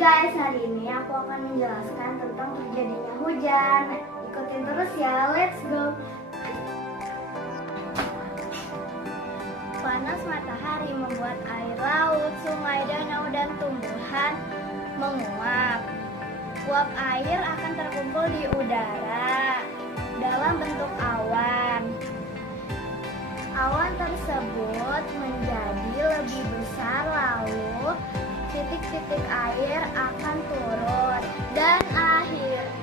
guys, hari ini aku akan menjelaskan tentang terjadinya hujan. Ikutin terus ya, let's go. Panas matahari membuat air laut, sungai, danau, dan tumbuhan menguap. Uap air akan terkumpul di udara dalam bentuk awan. Awan tersebut menjadi lebih besar, lalu titik-titik air akan turun dan akhirnya